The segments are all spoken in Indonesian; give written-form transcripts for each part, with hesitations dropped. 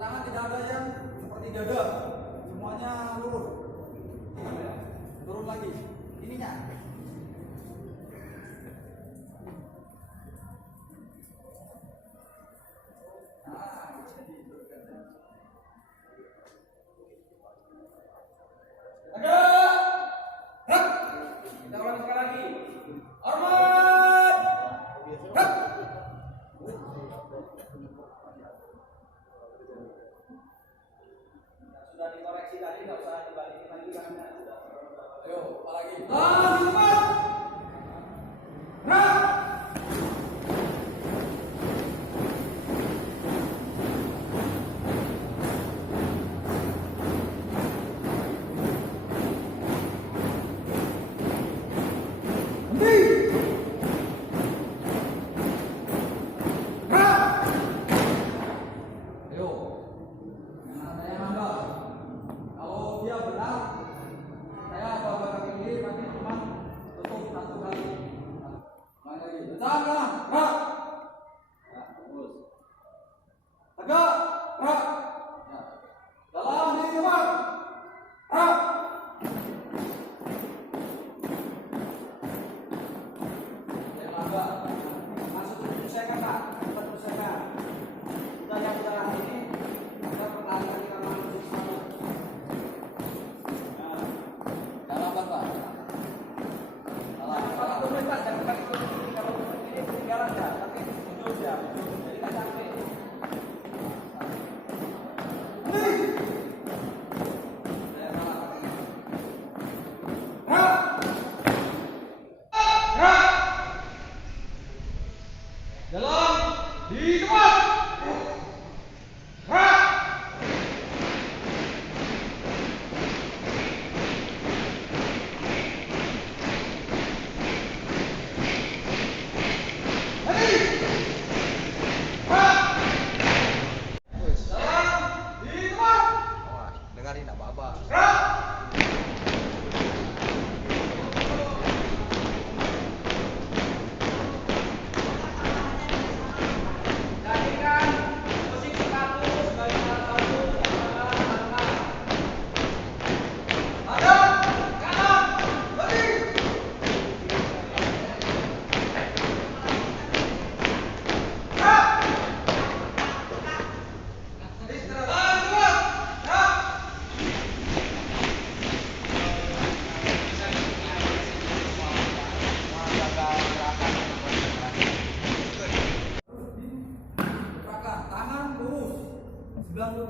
Tangan tidak ada yang seperti dada, semuanya lurus. Turun lagi, ininya. Kita ulang sekali lagi. Hormat. Sudah dikoreksi tadi, nggak usah dibalikin lagi karena sudah. Ayo, apa lagi?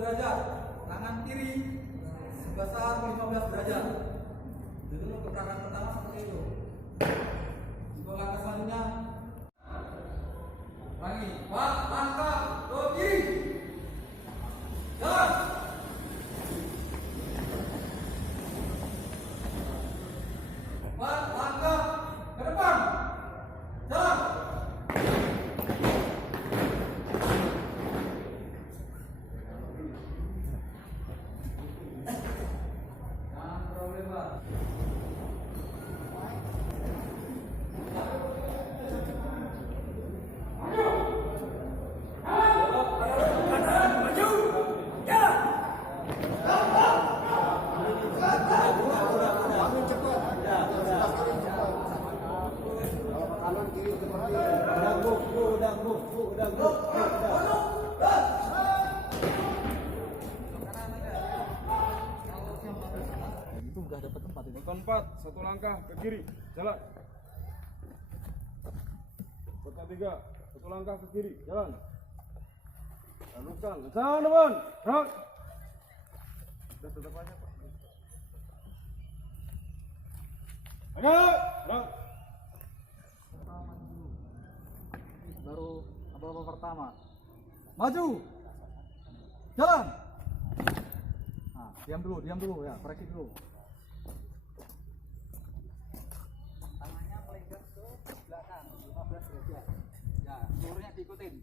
derajat, tangan kiri sebesar 15 derajat. Jadi untuk gerakan pertama seperti itu. Untuk langkah selanjutnya, lagi, langkah ke kiri, jalan. Langkah ke depan, jalan. Jangan terlalu lebar. Maju. Itu udah dapat tempat ini. Tempat, satu langkah ke kiri, jalan. Kota 3, satu langkah ke kiri, jalan. Lalukan, jalan depan, gerak. Udah tetap aja Pak. Gerak. Baru apa pertama. Maju. Jalan. Nah, diam dulu ya, koreksi dulu. Tangannya melenggang ke belakang 15 derajat. Ya, seluruhnya diikutin.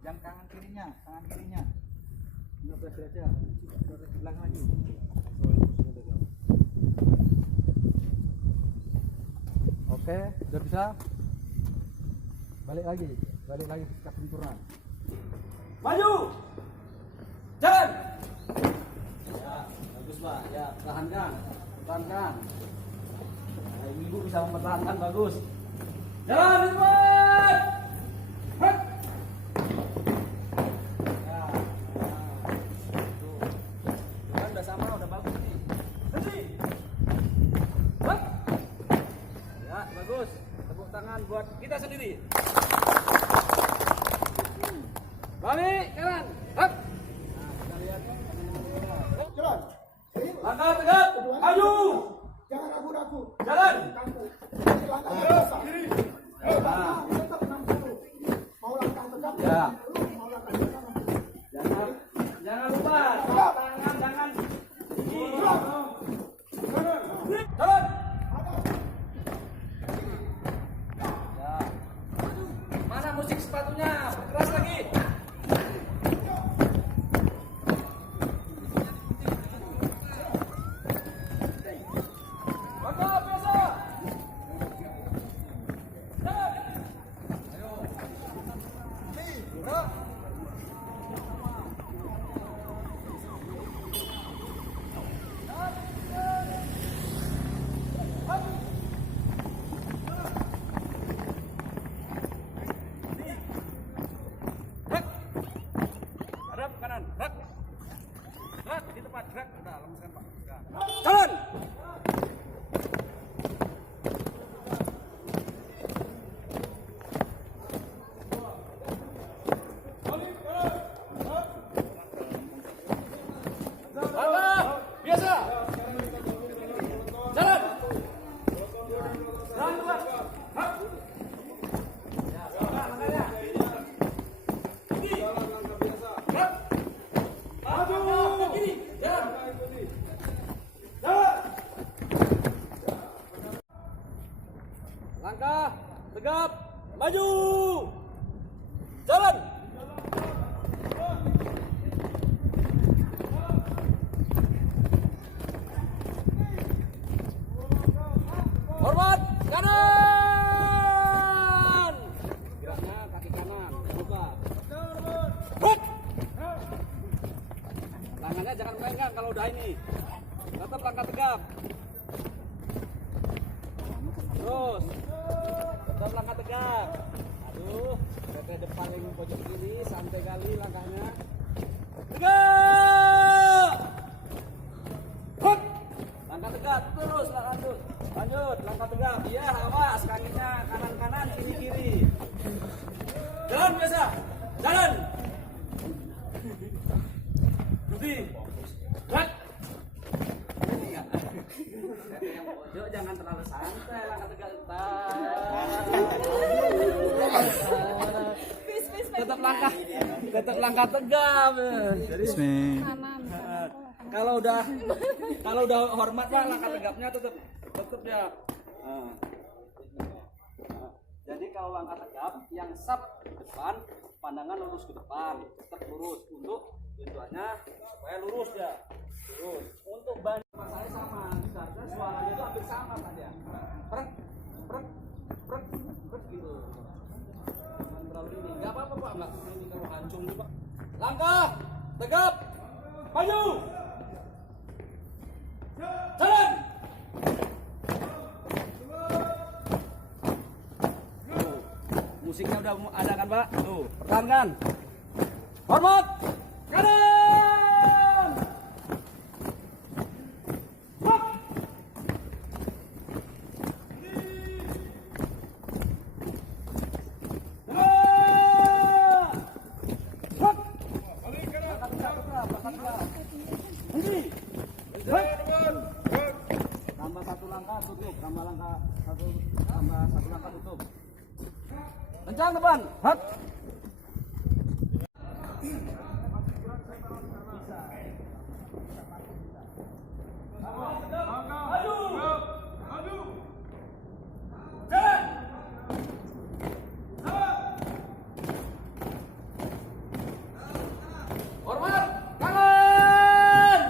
Yang tangan kirinya 15 derajat. Ke belakang lagi. Oke, udah bisa. Balik lagi sikap sempurna. Maju. Jalan. Ya, bagus Pak. Ya, pertahankan. Nah, Ibu bisa mempertahankan bagus. Jalan cepat. Hek. Ya. Tuh kan udah sama, udah bagus nih. Henti. Hek. Ya, bagus. Tepuk tangan buat kita sendiri. Balik kanan. Hak. Jalan. Langkah tegap. Maju. Jangan ragu-ragu. Jalan. Langkah biasa. Nah, Tetap 60. Mau langkah tegap. ya. Mau langkah tegap. Jangan lupa. Tangan jangan. Jalan. Ya. Mana musik sepatunya? Keras lagi. Langkah biasa. Jalan. Ayo. Gerak. Gerak. Hadap kanan. Gerak. Gerak di tempat. Gerak. Udah, lembutkan Pak. Gerak. Jalan. Langkah biasa. Jalan. Jalan cepat. Hak. Ya, langkah langkahnya. Tinggi. Gerak. Maju ke kiri. Jalan. Jalan. Langkah tegap. Maju. Jalan. Hormat kanan. Geraknya kaki kanan. Buka. Hut. Tangannya jangan melenggang kalau udah ini. Tetap langkah tegap. Terus. Tetap langkah tegap. Aduh, ke depan yang pojok kiri, santai kali langkahnya. Tegap. Hut. Langkah tegap, terus lanjut. Lanjut, langkah tegap. Iya, awas kakinya kanan-kanan, kiri-kiri. Jalan biasa. Jalan. Budi. Gerak. Pojok jangan terlalu santai, langkah tegap. Tetap langkah tegap. Jadi kalau udah hormat Pak, langkah tegapnya tetap ya. Jadi kalau langkah tegap yang sap ke depan, pandangan lurus ke depan, tetap lurus untuk tujuannya supaya lurus ya. Lurus. Untuk ban saya sama, misalnya suaranya itu hampir sama saja. Prek, prek, prek, prek gitu. Jangan terlalu ini. Enggak apa-apa Pak, enggak ini kalau hancur Pak. Langkah tegap. Maju. Jalan. musiknya udah ada kan Pak? Tuh, pertahankan. Hormat, kanan. Hop. Hop. Tambah satu langkah tutup, tambah satu langkah tutup. Kencang depan, hak. Hormat, kanan.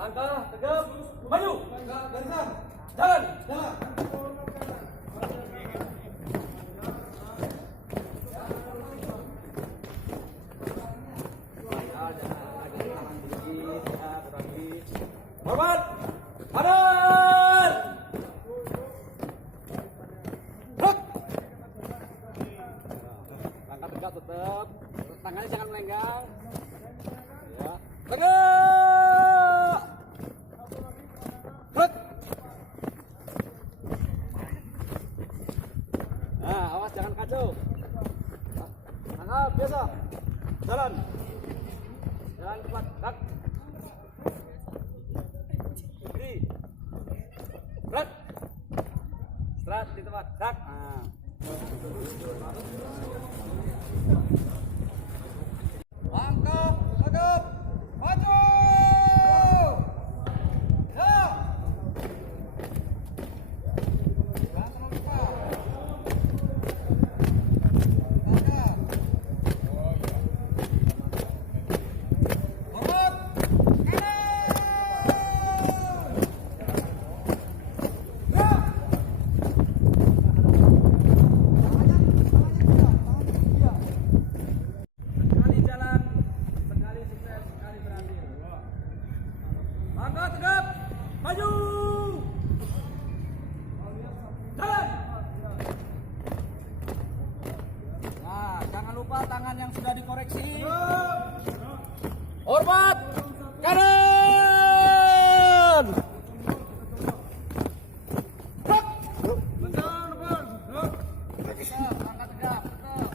Langkah tegap, maju, Garisan. jalan. Jalan. Hormat, kanan. Hak. Langkah tegap tetap, tangannya jangan melenggang. Ya, tegak. Hak. Nah, awas jangan kacau. Tangkap biasa. Jalan. Jalan cepat. Hak. Beri. Berat. Strat di tempat. Hak. Nah. Langkah tegap. Maju. Ya. Jangan terlalu cepat. Langkah. Hormat. Kanan. Ya. Sekali jalan, sekali sukses, sekali berhasil. Langkah tegap, maju. Jalan. Nah, jangan lupa tangan yang sudah dikoreksi. Hormat, kanan. Hak. Tetap, langkah tegap, tetap.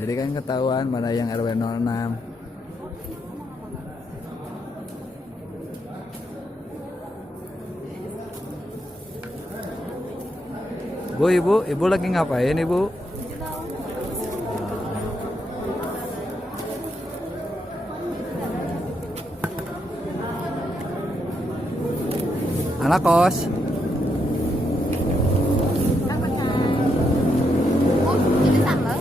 Jadi kan ketahuan mana yang RW 06. Bu, ibu lagi ngapain ibu? Anak kos. Oh, itu tambah.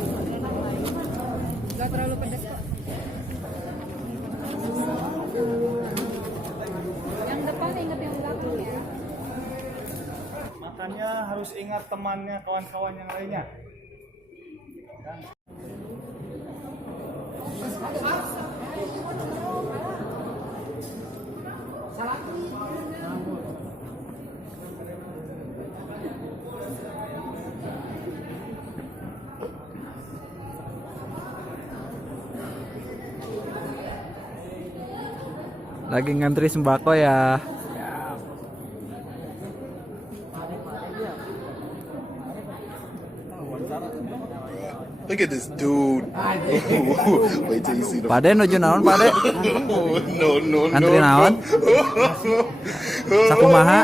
Gak terlalu pedas kok. Yang depan ingat yang belakang ya. Makannya harus ingat temannya, kawan-kawan yang lainnya. Kan? Lagi ngantri sembako ya. Pergi. Look at this dude. Wait till you see the. Pade nuju naon pade? No. Antri naon? Sakumaha?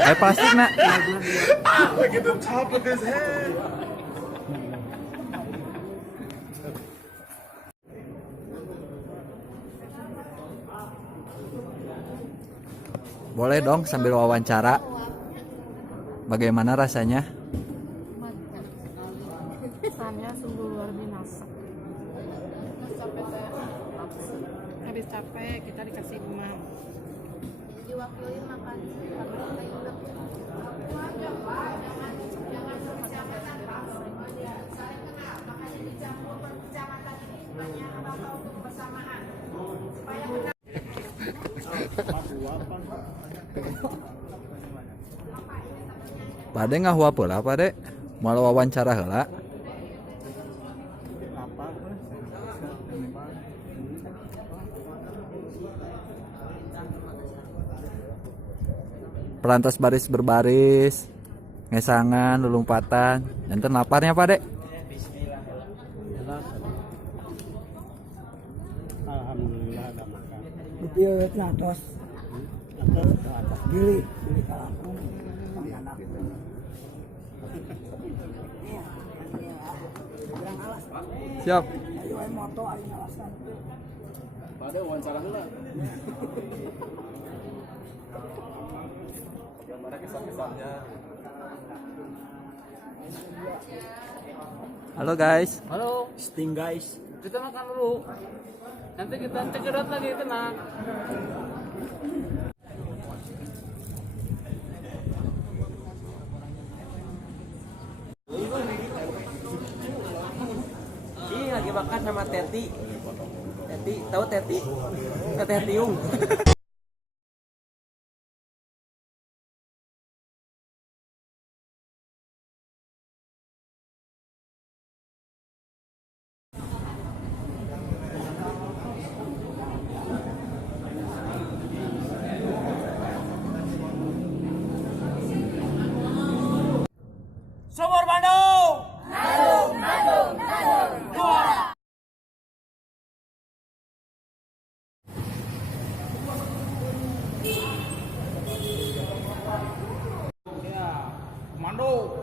Ayo plastik nak. Look at the top of his head. Boleh dong sambil wawancara. Bagaimana rasanya? Rasanya sungguh luar biasa. Habis capek kita dikasih uang. Diwakili makan. Pade ngahuap heula pade? Moal wawancara heula. Perantas baris berbaris, ngesangan, lulumpatan, enten laparnya pade. Alhamdulillah ada makan. Dia atas pilih kalangkung kami anak. Siap. Ayo moto ayo alasan. Pada wawancara heula. Bagaimana kisah-kisahnya? Halo guys. Halo, sting guys. Kita makan dulu. Nanti kita cekidot lagi, tenang. Ini lagi makan sama Teti. Teti, tahu Teti? Teteh Tiung. Sumur Bandung. Komando.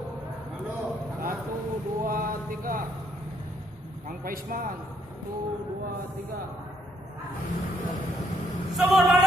1, 2, 3. Kang Paisman. 1, 2, 3. Sumur Bandung.